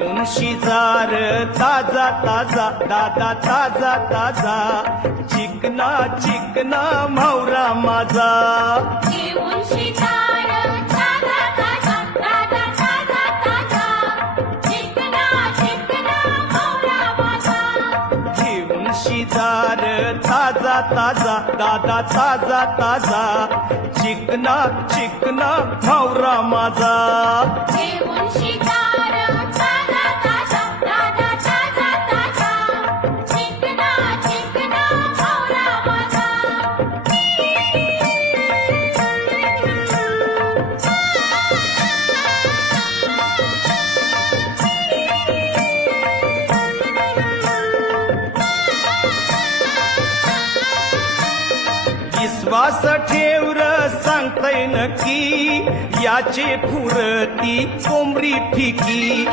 घेऊन शिजार ताजा ताजा दादा ताजा ताजा चिकना चिकना म्हावरा माझा घेऊन शिकार ताजा ताजा दादा ताजा ताजा चिकना चिकना म्हावरा माझा घेऊन शिजार ताजा ताजा दादा ताजा ताजा चिकना चिकना म्हावरा माझा घेऊन शिकार ताजा ताजा दादा ताजा ताजा चिकना चिकना म्हावरा माझा विश्वास ठेव र सांगतय नक्की याचे फुरती कोंबरी फिकी